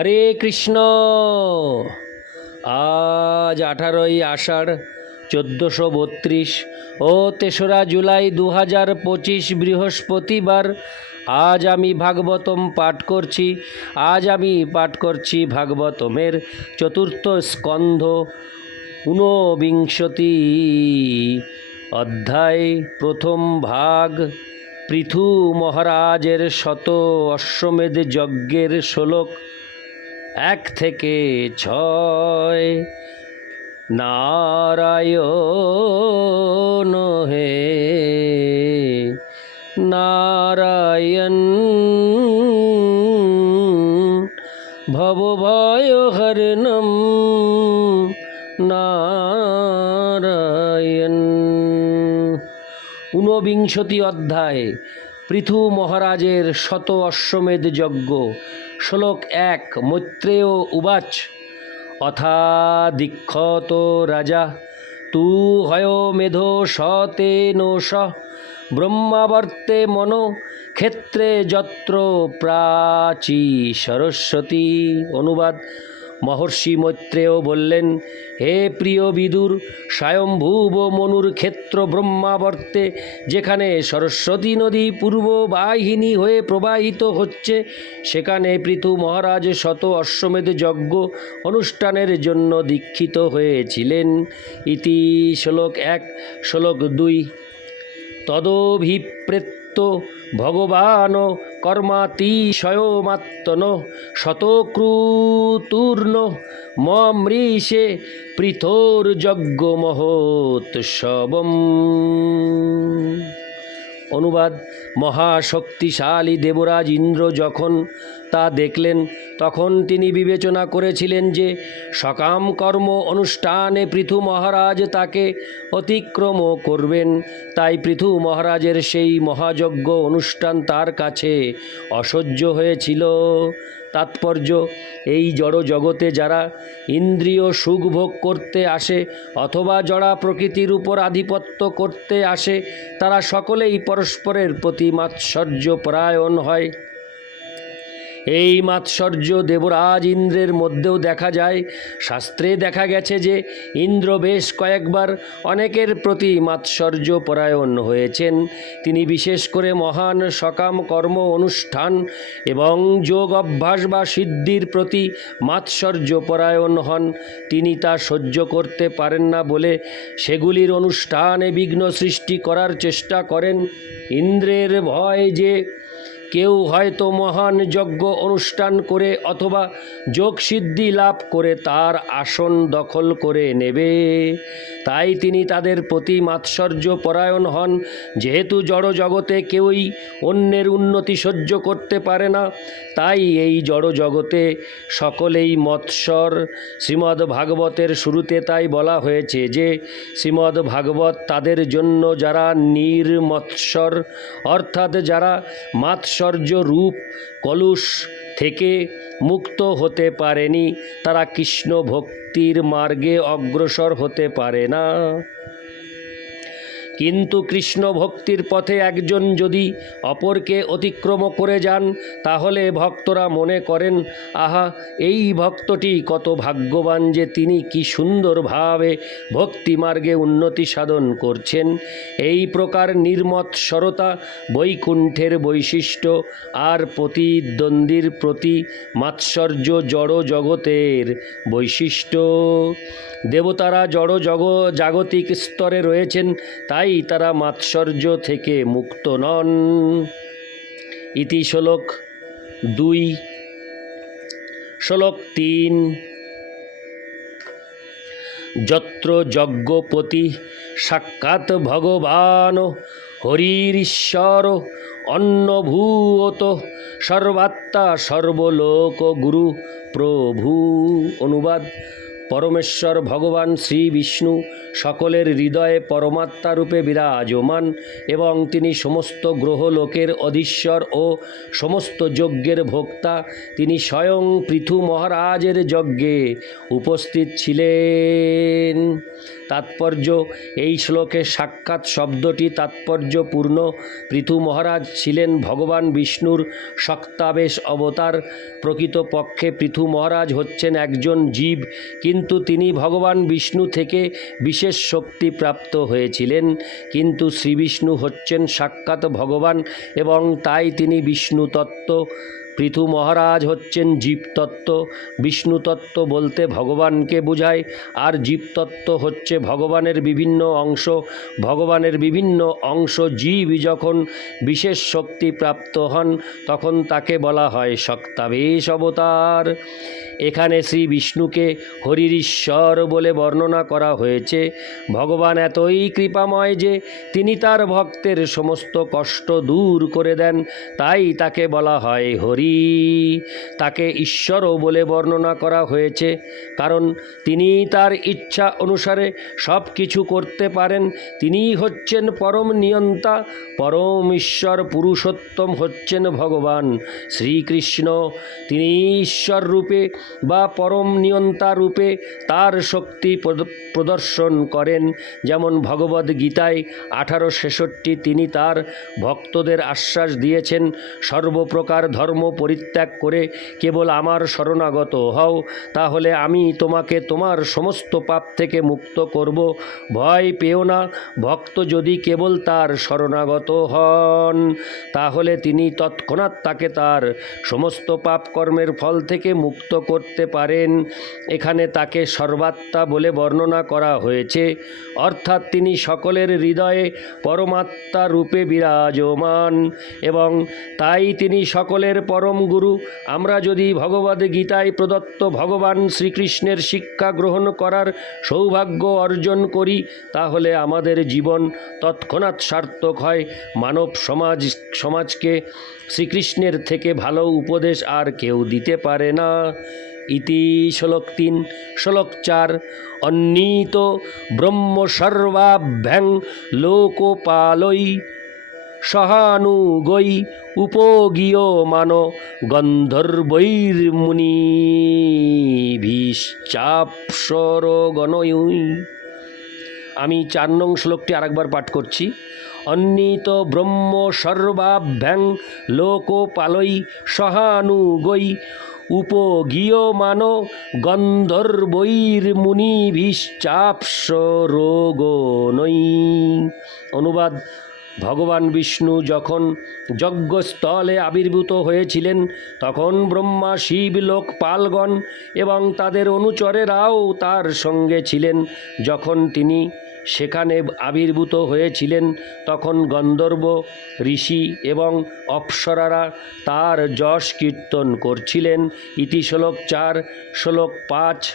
হরে কৃষ্ণ। আজ আঠারোই আষাঢ় চোদ্দোশো বত্রিশ ও তেসরা জুলাই দু হাজার পঁচিশ বৃহস্পতিবার, আজ আমি ভাগবতম পাঠ করছি। আজ আমি পাঠ করছি ভাগবতমের চতুর্থ স্কন্ধ ঊনবিংশতি অধ্যায়, প্রথম ভাগ। পৃথু মহারাজের শত অশ্বমেধ যজ্ঞের শ্লোক। এক থেকে ছয়। নারায়ণ হে, নারায়ণ ভবভয় হরণম নারায়ণ। ঊনবিংশতি অধ্যায়, পৃথু মহারাজের শত অশ্বমেধ যজ্ঞ। শ্লোক এক, মৈত্রেয় উবাচ। অথা দীক্ষত রাজা, তু হয় মেধো সতে নোষ ব্রহ্মাবর্তে মনো ক্ষেত্রে যত্র প্রাচী সরস্বতী অনুবাদ। মহর্ষি মৈত্রেয় বললেন, হে প্রিয় বিদুর, স্বয়ম্ভুব মনুর ক্ষেত্র ব্রহ্মাবর্তে, যেখানে সরস্বতী নদী পূর্ব বাহিনী হয়ে প্রবাহিত হচ্ছে, সেখানে পৃথু মহারাজ শত অশ্বমেধ যজ্ঞ অনুষ্ঠানের জন্য দীক্ষিত হয়েছিলেন। ইতি শ্লোক এক, শ্লোক দুই। তদভিপ্রেত্য ভগবান কর্মাতিশয়মাত্মন শতক্রুতূর্ণ মমৃষে পৃথোর্যজ্ঞ মহোৎসবম অনুবাদ মহাশক্তিশালী দেবরাজ ইন্দ্র যখন তা দেখলেন। তখন তিনি বিবেচনা করেছিলেন যে সকাম কর্ম অনুষ্ঠানে পৃথু মহারাজ তাকে অতিক্রম করবেন। তাই পৃথু মহারাজের সেই মহাযজ্ঞ অনুষ্ঠান তার কাছে অসহ্য হয়েছিল। তাৎপর্য, এই জড় জগতে যারা ইন্দ্রিয় সুখ ভোগ করতে আসে অথবা জড়া প্রকৃতির উপর আধিপত্য করতে আসে, তারা সকলেই পরস্পরের প্রতি মাৎসর্য পরায়ণ হয়। এই মাৎসর্য দেবরাজ ইন্দ্রের মধ্যেও দেখা যায়। শাস্ত্রে দেখা গেছে যে ইন্দ্র বেশ কয়েকবার অনেকের প্রতি মাৎসর্য পরায়ণ হয়েছেন। তিনি বিশেষ করে মহান সকাম কর্ম অনুষ্ঠান এবং যোগ অভ্যাস বা সিদ্ধির প্রতি মাৎসর্য পরায়ণ হন। তিনি তা সহ্য করতে পারেন না বলে সেগুলির অনুষ্ঠানে বিঘ্ন সৃষ্টি করার চেষ্টা করেন। ইন্দ্রের ভয় যে কেউ হয়তো মহান যজ্ঞ অনুষ্ঠান করে অথবা যোগসিদ্ধি লাভ করে তার আসন দখল করে নেবে। তাই তিনি তাদের প্রতি মাৎসর্য পরায়ণ হন। যেহেতু জড় জগতে কেউই অন্যের উন্নতি সহ্য করতে পারে না, তাই এই জড় জগতে সকলেই মৎসর। শ্রীমদ্ ভাগবতের শুরুতে তাই বলা হয়েছে যে, শ্রীমদ্ ভাগবত তাদের জন্য যারা নির্মৎসর, অর্থাৎ যারা মাৎসর্য রূপ কলুষ থেকে মুক্ত হতে পারেনি। তারা কৃষ্ণ ভক্তির মার্গে অগ্রসর হতে পারে না। কিন্তু কৃষ্ণ ভক্তির পথে একজন যদি অপরকে অতিক্রম করে যান, তাহলে ভক্তরা মনে করেন, আহা, এই ভক্তটি কত ভাগ্যবান যে তিনি কি সুন্দরভাবে ভক্তি মার্গে উন্নতি সাধন করছেন। এই প্রকার নির্মৎসরতা বৈকুণ্ঠের বৈশিষ্ট্য আর প্রতিদ্বন্দ্বীর প্রতি মাৎসর্য জড় জগতের বৈশিষ্ট্য। দেবতারা জড় জগ, জাগতিক স্তরে রয়েছেন, তাই তারা মাৎসর্য থেকে মুক্ত নন। ইতি শ্লোক দুই। শ্লোক তিন। যত্র যজ্ঞপতি সাক্ষাৎ ভগবান হরিশ্বর অন্নভূত, সর্বাত্মা সর্বলোক গুরু প্রভু। অনুবাদ পরমেশ্বর ভগবান শ্রী বিষ্ণু, সকলের হৃদয়ে পরমাত্মা রূপে বিরাজমান এবং তিনি সমস্ত গ্রহ লোকের অধীশ্বর ও সমস্ত যজ্ঞের ভোক্তা, তিনি স্বয়ং পৃথু মহারাজের যজ্ঞে উপস্থিত ছিলেন। তাৎপর্য। এই শ্লোকে সাক্ষাৎ শব্দটি তাৎপর্যপূর্ণ। পৃথু মহারাজ ছিলেন ভগবান বিষ্ণুর শক্তাবেশ অবতার। প্রকৃতপক্ষে পৃথু মহারাজ হচ্ছেন একজন জীব, কিন্তু তিনি ভগবান বিষ্ণু থেকে বিশেষ শক্তি প্রাপ্ত হয়েছিলেন। কিন্তু শ্রী বিষ্ণু হচ্ছেন সাক্ষাৎ ভগবান এবং তাই তিনি বিষ্ণু তত্ত্ব পৃথু মহারাজ হচ্ছেন জীবতত্ত্ব, বিষ্ণুতত্ত্ব বলতে ভগবানকে বোঝায়, আর জীবতত্ত্ব হচ্ছে ভগবানের বিভিন্ন অংশ। ভগবানের বিভিন্ন অংশ জীব যখন বিশেষ শক্তি প্রাপ্ত হন, তখন তাকে বলা হয় শক্তাবেশ অবতার। এখানে শ্রী বিষ্ণুকে হরির ঈশ্বর বলে বর্ণনা করা হয়েছে। ভগবান এতই কৃপাময় যে তিনি তার ভক্তের সমস্ত কষ্ট দূর করে দেন, তাই তাকে বলা হয় হরি। তাকে ঈশ্বরও বলে বর্ণনা করা হয়েছে, কারণ তিনি তার ইচ্ছা অনুসারে সব কিছু করতে পারেন। তিনিই হচ্ছেন পরম নিয়ন্তা, পরম ঈশ্বর পুরুষোত্তম হচ্ছেন ভগবান শ্রীকৃষ্ণ। তিনি ঈশ্বর রূপে বা পরম নিয়ন্তা রূপে তার শক্তি প্রদ- প্রদর্শন করেন। যেমন ভগবদ গীতায় আঠারো ছেষট্টি তিনি তার ভক্তদের আশ্বাস দিয়েছেন, সর্বপ্রকার ধর্ম পরিত্যাগ করে কেবল আমার শরণাগত হও, তাহলে আমি তোমাকে তোমার সমস্ত পাপ থেকে মুক্ত করব। ভয় পেও না, ভক্ত যদি কেবল তার শরণাগত হন, তাহলে তিনি তৎক্ষণাৎ তাকে তার সমস্ত পাপ কর্মের ফল থেকে মুক্ত করতে পারেন। এখানে তাকে সর্বাত্মা বলে বর্ণনা করা হয়েছে। অর্থাৎ তিনি সকলের হৃদয়ে পরমাত্মা রূপে বিরাজমান এবং তাই তিনি সকলের পরম গুরু, আমরা যদি ভগবদ গীতায় প্রদত্ত ভগবান শ্রীকৃষ্ণের শিক্ষা গ্রহণ করার সৌভাগ্য অর্জন করি, তাহলে আমাদের জীবন তৎক্ষণাৎ সার্থক হয়। মানব সমাজ, সমাজকে শ্রীকৃষ্ণের থেকে ভালো উপদেশ আর কেউ দিতে পারে না। ইতি শ্লোক তিন, শ্লোক চার অন্নীত ব্রহ্ম সর্বাভ্যাং লোকপালই সহানুগৈ উপগীয় মান গন্ধর্বৈর্মুনিভিশ্চাপসর গণয়ুই আমি চার নং শ্লোকটি আরেকবার পাঠ করছি। অন্নিত ব্রহ্ম সর্বাভ্যাং লোকপালই সহানুগৈ উপগীয়মান গন্ধর্বৈর্মুনিভিশ্চাপসরোগনৈ অনুবাদ ভগবান বিষ্ণু যখন যজ্ঞস্থলে আবির্ভূত হয়েছিলেন, তখন ব্রহ্মা, শিব লোকপালগণ এবং তাদের অনুচরেরাও তার সঙ্গে ছিলেন। যখন তিনি সেখানে আবির্ভূত হয়েছিলেন, তখন গন্ধর্ব, ঋষি এবং অপ্সরারা তার যশ কীর্তন করছিলেন। ইতি শ্লোক চার, শ্লোক পাঁচ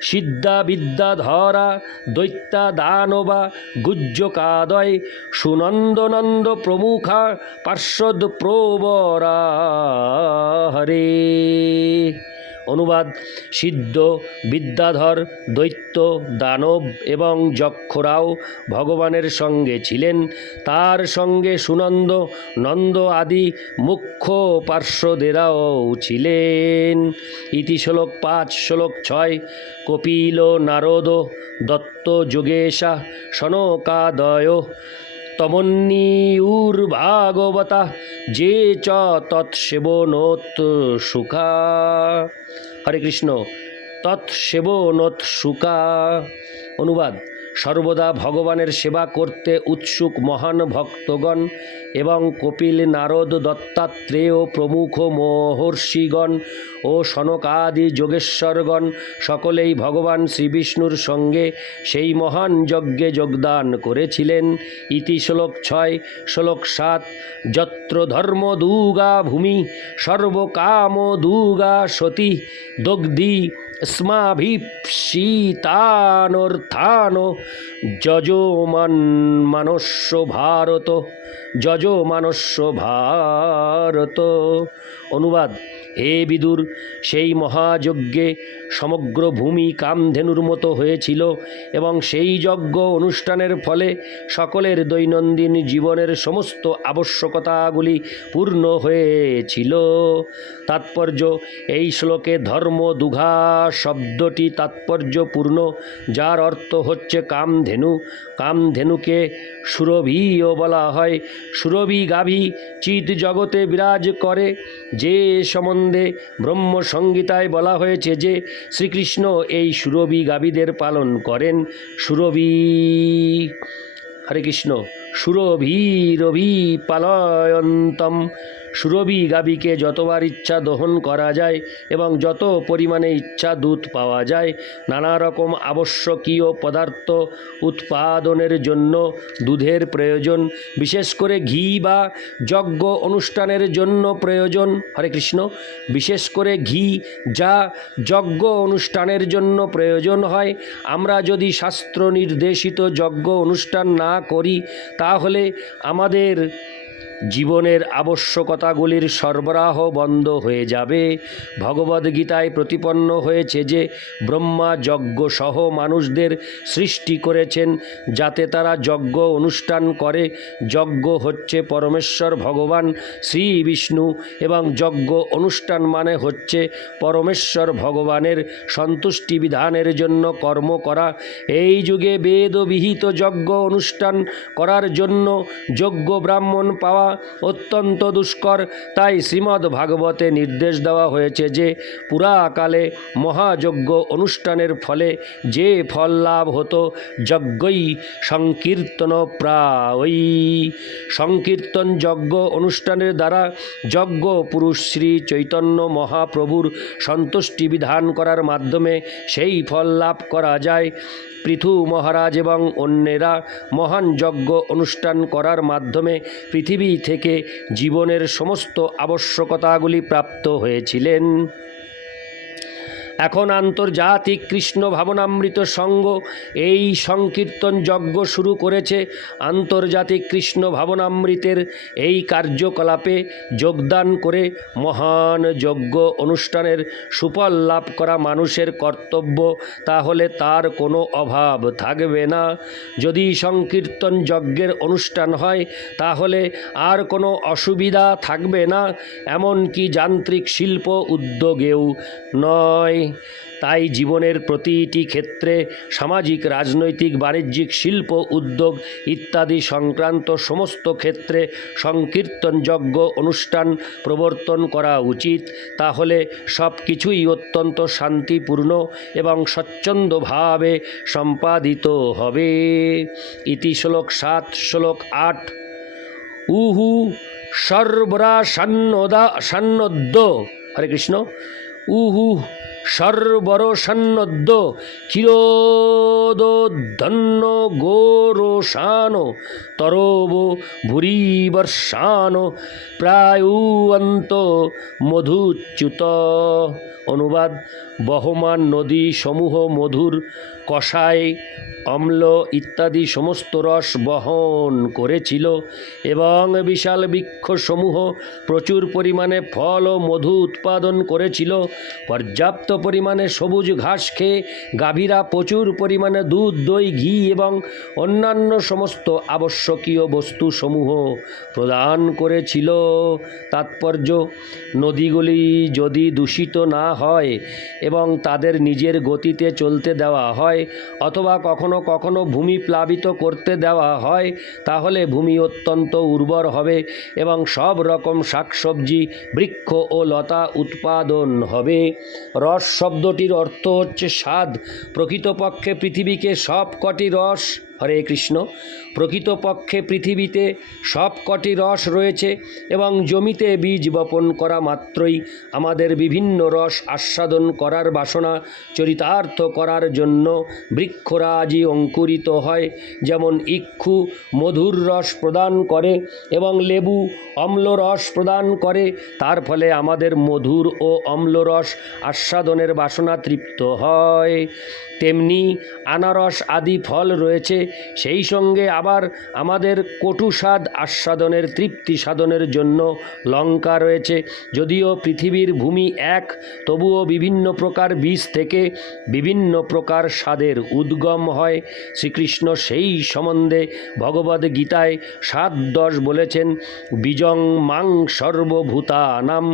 সিদ্ধা বিদ্যা ধরা দৈত্যা দানবা গুজ্জকাদয় সুনন্দনন্দ প্রমুখা পার্শ্বদ প্রবরা হরে অনুবাদ সিদ্ধ, বিদ্যাধর, দৈত্য, দানব এবং যক্ষরাও ভগবানের সঙ্গে ছিলেন। তার সঙ্গে সুনন্দ, নন্দ আদি মুখ্য পার্শ্বদেরাও ছিলেন। ইতি শ্লোক পাঁচ, শ্লোক ছয়, কপিল নারদ, দত্ত যোগেশা, সনকাদয় তমন্নিউর্ভাগবতা যে চ তৎসেবনোৎ সুখা। হরে কৃষ্ণ তৎসেবনোৎ সুখা। অনুবাদ সর্বদা ভগবানের সেবা করতে উৎসুক মহান ভক্তগণ এবং কপিল নারদ দত্তাত্রেয় প্রমুখ মহর্ষিগণ ও সনকাদি যোগেশ্বরগণ সকলেই ভগবান শ্রীবিষ্ণুর সঙ্গে সেই মহান যজ্ঞে যোগদান করেছিলেন। ইতি শ্লোক ছয়, শ্লোক সাত, যত্র ধর্ম দুগা ভূমি, সর্বকাম দুগা সতী, দগ্ধি স্মাভিপ্সিতানর্থান যজমান মানস্য ভারত যজমানস্য ভারত অনুবাদ হে বিদুর, সেই মহাযজ্ঞে সমগ্র ভূমি কামধেনুর মতো হয়েছিল এবং সেই যজ্ঞ অনুষ্ঠানের ফলে সকলের দৈনন্দিন জীবনের সমস্ত আবশ্যকতাগুলি পূর্ণ হয়েছিল। তাৎপর্য, এই শ্লোকে ধর্ম দুঘা শব্দটি তাৎপর্যপূর্ণ, যার অর্থ হচ্ছে কামধেনু। কামধেনুকে সুরভিও বলা হয়। সুরভি গাভী চিত জগতে বিরাজ করে। যে সম্বন্ধে ব্রহ্ম সংগীতায় বলা হয়েছে যে, শ্রীকৃষ্ণ এই সুরভি গাভীদের পালন করেন। সুরভি, হরে কৃষ্ণ সুরভি রভি পালয়ন্তম সুরভি গাভীকে যতবার ইচ্ছা দহন করা যায় এবং যত পরিমাণে ইচ্ছা দুধ পাওয়া যায় নানা রকম আবশ্যকীয় পদার্থ উৎপাদনের জন্য দুধের প্রয়োজন। বিশেষ করে ঘি বা যজ্ঞ অনুষ্ঠানের জন্য প্রয়োজন। হরে কৃষ্ণ। বিশেষ করে ঘি যা যজ্ঞ অনুষ্ঠানের জন্য প্রয়োজন হয়। আমরা যদি শাস্ত্র নির্দেশিত যজ্ঞ অনুষ্ঠান না করি, তাহলে আমাদের জীবনের আবশ্যকতাগুলির সরবরাহ বন্ধ হয়ে যাবে। ভগবদ্গীতায় প্রতিপন্ন হয়েছে যে ব্রহ্মা যজ্ঞ সহ মানুষদের সৃষ্টি করেছেন, যাতে তারা যজ্ঞ অনুষ্ঠান করে। যজ্ঞ হচ্ছে পরমেশ্বর ভগবান শ্রী বিষ্ণু এবং যজ্ঞ অনুষ্ঠান মানে হচ্ছে পরমেশ্বর ভগবানের সন্তুষ্টি বিধানের জন্য কর্ম করা। এই যুগে বেদবিহিত যজ্ঞ অনুষ্ঠান করার জন্য যোগ্য ব্রাহ্মণ পাওয়া অত্যন্ত দুষ্কর। তাই শ্রীমদ্ ভাগবতে নির্দেশ দেওয়া হয়েছে যে, পুরাকালে মহাযজ্ঞ অনুষ্ঠানের ফলে যে ফল লাভ হতো, যজ্ঞই সংকীর্তন প্রায়ই। সংকীর্তন যজ্ঞ অনুষ্ঠানের দ্বারা যজ্ঞ পুরুষ শ্রী চৈতন্য মহাপ্রভুর সন্তুষ্টি বিধান করার মাধ্যমে সেই ফল লাভ করা যায়। পৃথু মহারাজ এবং অন্যেরা মহান যজ্ঞ অনুষ্ঠান করার মাধ্যমে পৃথিবী থেকে জীবনের সমস্ত আবশ্যকতাগুলি প্রাপ্ত হয়েছিলেন। এখন আন্তর্জাতিক কৃষ্ণ ভাবনামৃত সংঘ এই সংকীর্তন যজ্ঞ শুরু করেছে। আন্তর্জাতিক কৃষ্ণ ভাবনামৃতের এই কার্যকলাপে যোগদান করে মহান যজ্ঞ অনুষ্ঠানের সুফল লাভ করা মানুষের কর্তব্য, তাহলে তার কোনো অভাব থাকবে না। যদি সংকীর্তন যজ্ঞের অনুষ্ঠান হয়, তাহলে আর কোনো অসুবিধা থাকবে না। এমনকি যান্ত্রিক শিল্প উদ্যোগেও নয়। তাই জীবনের প্রতিটি ক্ষেত্রে সামাজিক, রাজনৈতিক, বাণিজ্যিক, শিল্প, উদ্যোগ ইত্যাদি সংক্রান্ত সমস্ত ক্ষেত্রে সংকীর্তন যজ্ঞ অনুষ্ঠান প্রবর্তন করা উচিত। তাহলে সব কিছুই অত্যন্ত শান্তিপূর্ণ এবং স্বচ্ছন্দভাবে সম্পাদিত হবে। ইতি শ্লোক সাত, শ্লোক আট। উহু সর্বরা সান্নদা সান্নদ্য হরে কৃষ্ণ। উহু সর্বর সন্নদ্য ক্ষীরোদধন্য গোরোষান তরব ভুরিবর্ষান প্রায়ুয়ন্ত মধুচ্যুত অনুবাদ বহমান নদী সমূহ মধুর কষায়, অম্ল ইত্যাদি সমস্ত রস বহন করেছিল এবং বিশাল বৃক্ষসমূহ প্রচুর পরিমাণে ফল ও মধু উৎপাদন করেছিল। পর্যাপ্ত পরিমাণে সবুজ ঘাস খেয়ে গাভীরা প্রচুর পরিমাণে দুধ, দই, ঘি এবং অন্যান্য সমস্ত আবশ্যকীয় বস্তুসমূহ প্রদান করেছিল। তাৎপর্য, নদীগুলি যদি দূষিত না হয় এবং তাদের নিজের গতিতে চলতে দেওয়া হয় অথবা কখনো কখনো ভূমি প্লাবিত করতে দেওয়া হয়, তাহলে ভূমি অত্যন্ত উর্বর হবে এবং সব রকম শাকসবজি, বৃক্ষ ও লতা উৎপাদন হবে। রস শব্দটির অর্থ হচ্ছে স্বাদ। প্রকৃতপক্ষে পৃথিবীকে সব কটি রস, হরে কৃষ্ণ প্রকৃতপক্ষে পৃথিবীতে সব কটি রস রয়েছে এবং জমিতে বীজ বপন করা মাত্রই আমাদের বিভিন্ন রস আস্বাদন করার বাসনা চরিতার্থ করার জন্য বৃক্ষরাজি অঙ্কুরিত হয়। যেমন ইক্ষু মধুর রস প্রদান করে এবং লেবু অম্ল রস প্রদান করে। তার ফলে আমাদের মধুর ও অম্ল রস আস্বাদনের বাসনা তৃপ্ত হয়। তেমনি আনারস আদি ফল রয়েছে। সেই সঙ্গে আবার আমাদের কটুস্বাদ আস্বাদনের, তৃপ্তি সাধনের জন্য লঙ্কা রয়েছে। যদিও পৃথিবীর ভূমি এক, তবুও বিভিন্ন প্রকার বীজ থেকে বিভিন্ন প্রকার স্বাদের উদ্গম হয়। শ্রীকৃষ্ণ সেই সম্বন্ধে ভগবদ গীতায় সাত দশ বলেছেন, বীজং মাং সর্বভূতানাম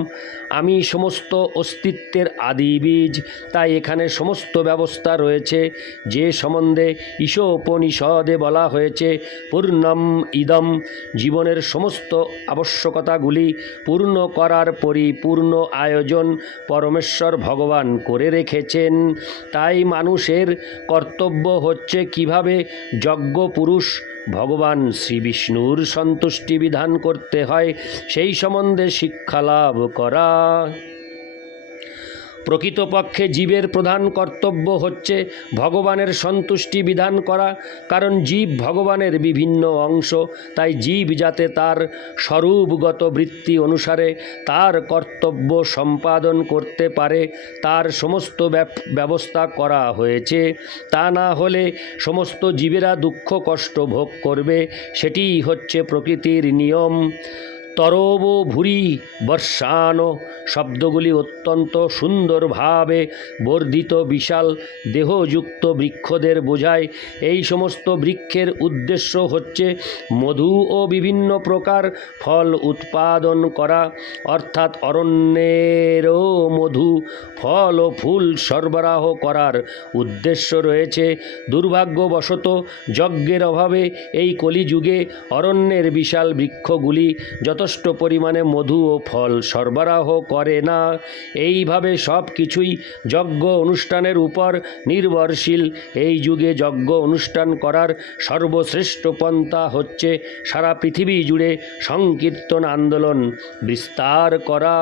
আমি সমস্ত অস্তিত্বের আদি বীজ, তাই এখানে সমস্ত ব্যবস্থা রয়েছে। যে সম্বন্ধে ঈশোপনিষদে বলা হয়েছে, পূর্ণম ইদম, জীবনের সমস্ত আবশ্যকতাগুলি পূর্ণ করার পরিপূর্ণ আয়োজন পরমেশ্বর ভগবান করে রেখেছেন। তাই মানুষের কর্তব্য হচ্ছে কীভাবে যজ্ঞ পুরুষ ভগবান শ্রী বিষ্ণুর সন্তুষ্টি বিধান করতে হয় সেই সম্বন্ধে শিক্ষা লাভ করা। প্রকৃতপক্ষে জীবের প্রধান কর্তব্য হচ্ছে ভগবানের সন্তুষ্টি বিধান করা, কারণ জীব ভগবানের বিভিন্ন অংশ। তাই জীব যাতে তার স্বরূপগত বৃত্তি অনুসারে তার কর্তব্য সম্পাদন করতে পারে, তার সমস্ত ব্যব- ব্যবস্থা করা হয়েছে। তা না হলে সমস্ত জীবেরা দুঃখ কষ্ট ভোগ করবে, সেটিই হচ্ছে প্রকৃতির নিয়ম। তরব ভুরি বর্ষানো শব্দগুলি অত্যন্ত সুন্দরভাবে বর্ধিত বিশাল দেহযুক্ত বৃক্ষদের বোঝায়। এই সমস্ত বৃক্ষের উদ্দেশ্য হচ্ছে মধু ও বিভিন্ন প্রকার ফল উৎপাদন করা। অর্থাৎ অরণ্যেরও মধু, ফল ও ফুল সরবরাহ করার উদ্দেশ্য রয়েছে। দুর্ভাগ্যবশত যজ্ঞের অভাবে এই কলিযুগে অরণ্যের বিশাল বৃক্ষগুলি যথেষ্ট পরিমাণে মধু ও ফল সরবরাহ করে না। এইভাবে সব কিছুই যজ্ঞ অনুষ্ঠানের উপর নির্ভরশীল। এই যুগে যজ্ঞ অনুষ্ঠান করার সর্বশ্রেষ্ঠ পন্থা হচ্ছে সারা পৃথিবী জুড়ে সংকীর্তন আন্দোলন। বিস্তার করা।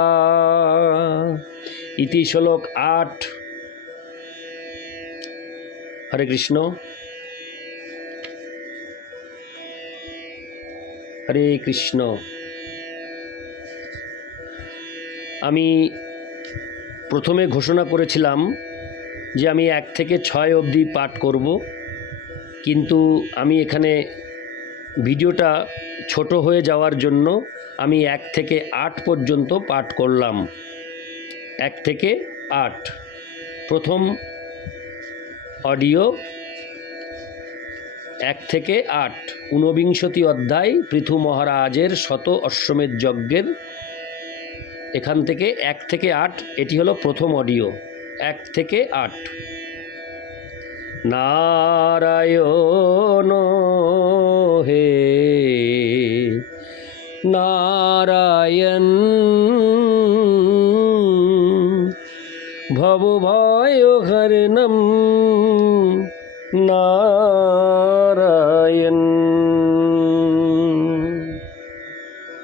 ইতি শ্লোক আট। হরে কৃষ্ণ। হরে কৃষ্ণ। আমি প্রথমে ঘোষণা করেছিলাম যে আমি এক থেকে ছয় অবধি পাঠ করব, কিন্তু আমি এখানে ভিডিওটা ছোট হয়ে যাওয়ার জন্য আমি এক থেকে আট পর্যন্ত পাঠ করলাম। এক থেকে আট। প্রথম অডিও এক থেকে আট। ঊনবিংশতি অধ্যায় পৃথু মহারাজের শত অশ্বমেধ যজ্ঞের এখান থেকে এক থেকে আট, এটি হলো প্রথম অডিও এক থেকে আট। নারায়ণ হে, নারায়ণ ভবভয় হরণম, নারায়ণ।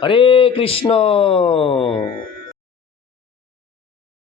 হরে কৃষ্ণ।